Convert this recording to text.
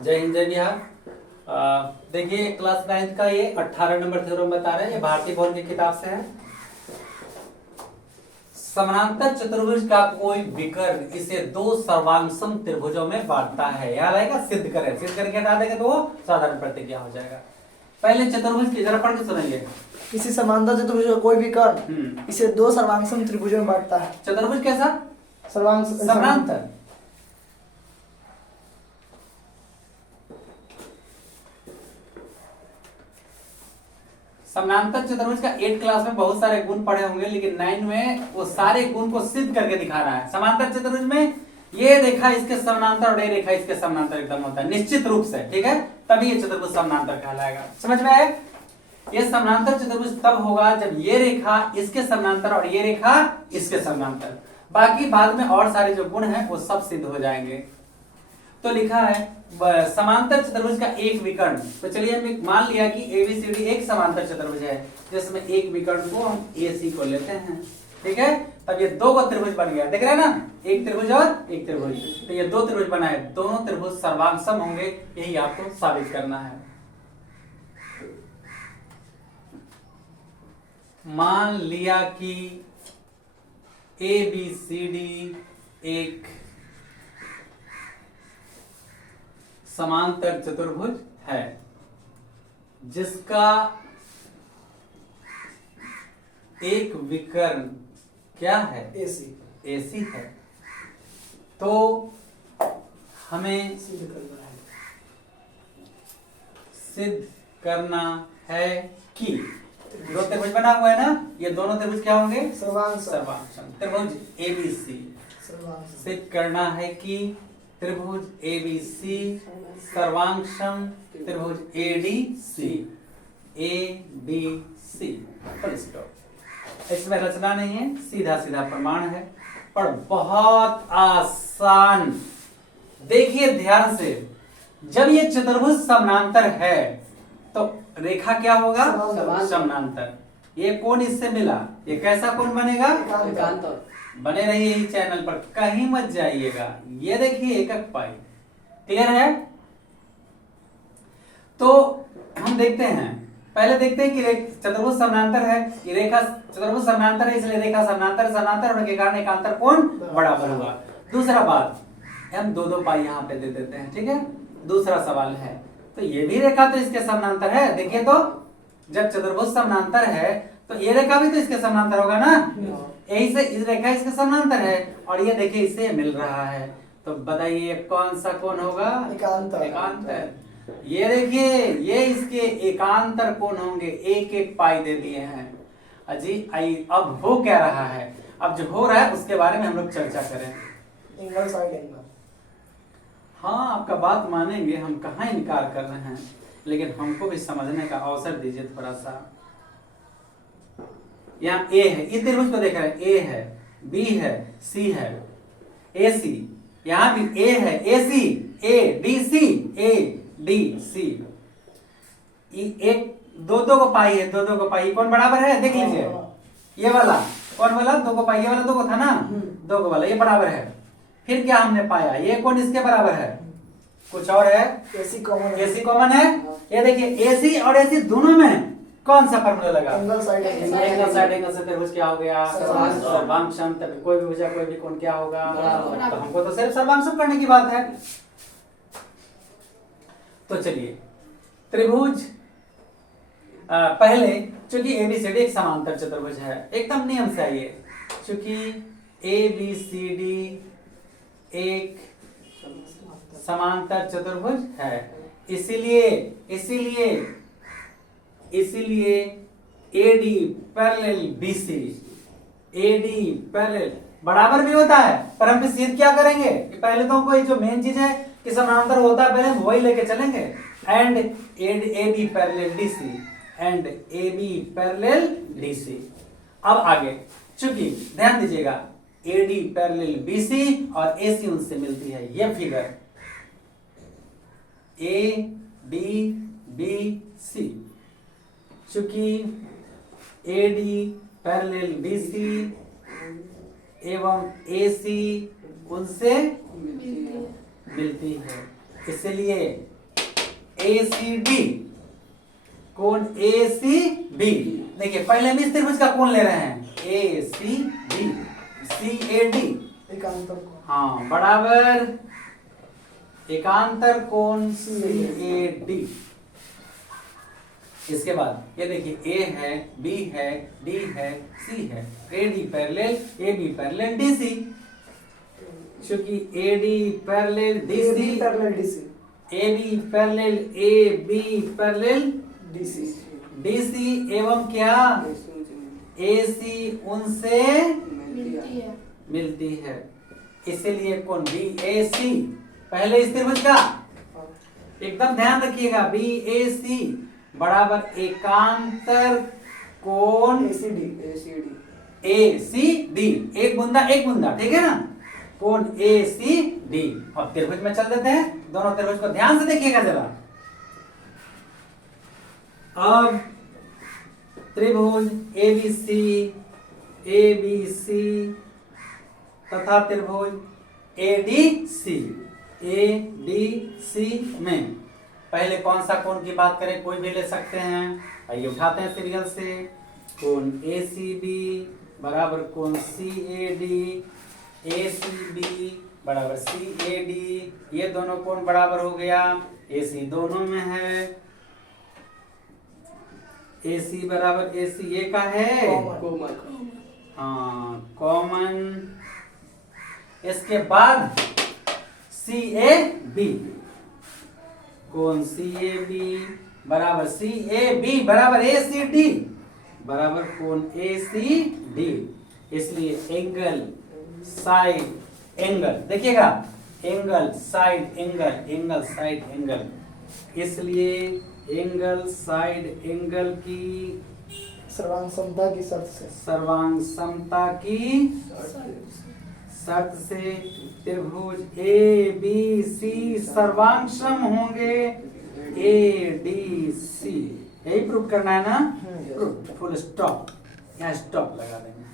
जय हिंद जय बिहार। देखिए क्लास 9th का ये 18 नंबर थ्योरम बता रहे हैं। ये भारतीय भवन की किताब से है। समानांतर चतुर्भुज का कोई विकर्ण इसे दो सर्वांगसम त्रिभुजों में बांटता है। याद आएगा, सिद्ध करें, सिद्ध करके हटा देंगे तो वो साधारण प्रतिज्ञा हो जाएगा। पहले चतुर्भुज की जरा पढ़ के सुनाइए। किसी समांतर चतुर्भुज का कोई भी कर्ण इसे दो सर्वांगसम त्रिभुजों में बांटता है। चतुर्भुज कैसा? समांतर। समानांतर चतुर्भुज का 8 क्लास में बहुत सारे गुण पढ़े होंगे, लेकिन 9 में वो सारे गुण को सिद्ध करके दिखा रहा है। समांतर चतुर्भुज में ये रेखा इसके समानांतर और ये रेखा इसके समानांतर एकदम होता है निश्चित रूप से, ठीक है, तभी ये चतुर्भुज समानांतर कहलाएगा। समझ में आया? ये समानांतर चतुर्भुज तब होगा जब ये रेखा इसके समानांतर और ये रेखा इसके समानांतर। बाकी बाद में और सारे जो गुण हैं वो सब सिद्ध हो जाएंगे। तो लिखा है समांतर चतुर्भुज का एक विकर्ण। तो चलिए हम मान लिया कि एबीसीडी एक समांतर चतुर्भुज है, जिसमें एक विकर्ण को हम एसी को लेते हैं, ठीक है। तब ये दो को त्रिभुज बन गया, देख रहे हैं ना, एक त्रिभुज और एक त्रिभुज। तो ये दो त्रिभुज बनाए, दोनों त्रिभुज सर्वांगसम होंगे, यही आपको साबित करना है। मान लिया कि एबीसीडी एक समांतर चतुर्भुज है जिसका एक विकर्ण क्या है? एसी है। तो हमें सिद्ध करना है कि दो त्रिभुज बना हुआ है ना, ये दोनों त्रिभुज क्या होंगे? सर्वांगसम त्रिभुज एबीसी। सिद्ध करना है कि त्रिभुज एबीसी सर्वांगसम त्रिभुज एडीसी। ADC full stop. इसमें रचना नहीं है, सीधा सीधा प्रमाण है, पर बहुत आसान। देखिए ध्यान से, जब ये चतुर्भुज समानांतर है तो रेखा क्या होगा? समानांतर। ये कोण इससे मिला, ये कैसा कोण बनेगा? एकांतर। बने रहिए इस चैनल पर, कहीं मत जाइएगा। ये देखिए एकक पाई, क्लियर है? तो हम देखते हैं, पहले देखते हैं कि चतुर्भुज समानांतर है, ये रेखा चतुर्भुज समानांतर है, इसलिए रेखा समानांतर समानांतर होने के कारण एकांतर कोण बराबर हुआ। दूसरा बात, हम दो पाई यहाँ पे दे देते हैं, ठीक है। दूसरा सवाल है, तो ये भी रेखा तो इसके समानांतर है। देखिए तो जब चतुर्भुज समानांतर है तो ये रेखा भी तो इसके समानांतर होगा ना, यही से इस रेखा इसके समानांतर है, और ये देखिए इससे मिल रहा है। तो बताइए कौन सा कोण होगा? एकांतर। ये देखिए ये इसके एकांतर कोण होंगे, एक एक पाई दे दिए हैं। अजी अब हो क्या रहा है? अब जो हो रहा है उसके बारे में हम लोग चर्चा करें। Angle side angle. हाँ, आपका बात मानेंगे, हम कहाँ इनकार कर रहे हैं, लेकिन हमको भी समझने का अवसर दीजिए थोड़ा सा। यहाँ ए है, इस त्रिभुज को देख रहे हैं, ए है, बी है, सी है, ए सी। यहाँ भी ए है, ए सी, A D C, A D C. एक दो को पाई है, दो को पाई, कौन बराबर है? देख लीजिए, ये वाला कौन वाला? दो को पाई, ये वाला दो को था ना, दो को वाला ये बराबर है। फिर क्या हमने पाया? ये कौन इसके बराबर है? कुछ और है, एसी कॉमन है। ये देखिए एसी और एसी दोनों में कौन सा फॉर्मूला लगा? एंगल साइड एंगल से त्रिभुज क्या हो गया? सर्वांगसम। तभी कोई भी भुजा कोई भी कोण क्या होगा? तो हमको तो सिर्फ सर्वांगसम करने की बात है। तो चलिए त्रिभुज पहले, चूंकि एबीसीडी एक समांतर चतुर्भुज है, एकदम नियम से आइए, चूंकि एबीसीडी एक समांतर चतुर्भुज है, इसीलिए AD parallel BC, AD parallel बराबर भी होता है। पर हम सिद्ध क्या करेंगे कि पहले तो कोई जो मेन चीज है कि समांतर होता है, पहले हम वही लेके चलेंगे। And AB parallel DC, and AB parallel DC. अब आगे, चूंकि ध्यान दीजिएगा एडी पैरेलल बीसी और एसी उनसे मिलती है, ये figure A D B C. चूंकि एडी पैरेलल बीसी एवं एसी उनसे मिलती है, इसलिए ACD कोण ACB। देखिए पहले हम इस त्रिभुज का कोण ले रहे हैं ACB CAD एकांतर कोण। हाँ बराबर एकांतर कोण CAD। इसके बाद ये देखिए A है B है D है C है AD parallel AB parallel DC, क्योंकि AD parallel DC parallel DC AB parallel AB parallel DC DC एवं क्या AC उनसे मिलती है, इसीलिए कोण BAC पहले इस त्रिभुज का एकदम ध्यान रखिएगा BAC बराबर एकांतर कोण ACD एक बूंदा ठीक है ना, कोण ACD। अब त्रिभुज में चल देते हैं, दोनों त्रिभुज को ध्यान से देखिएगा जरा। अब त्रिभुज ABC तथा त्रिभुज ADC में पहले कौन सा कोण की बात करें, कोई भी ले सकते हैं। आइए उठाते हैं सीरियल से। कोण ACB बराबर कोण CAD, ACB बराबर CAD, ये दोनों कोण बराबर हो गया, AC दोनों में है, AC बराबर AC ये का है हाँ कॉमन। इसके बाद CAB कोण CAB बराबर CAB बराबर ACD बराबर कोण ACD, इसलिए एंगल साइड एंगल देखिएगा, एंगल साइड एंगल, इसलिए एंगल साइड एंगल की सर्वांग समता की शर्त से त्रिभुज ABC सर्वांगसम होंगे ADC, यही प्रूफ करना है ना, फुल स्टॉप, यहाँ स्टॉप लगा देंगे।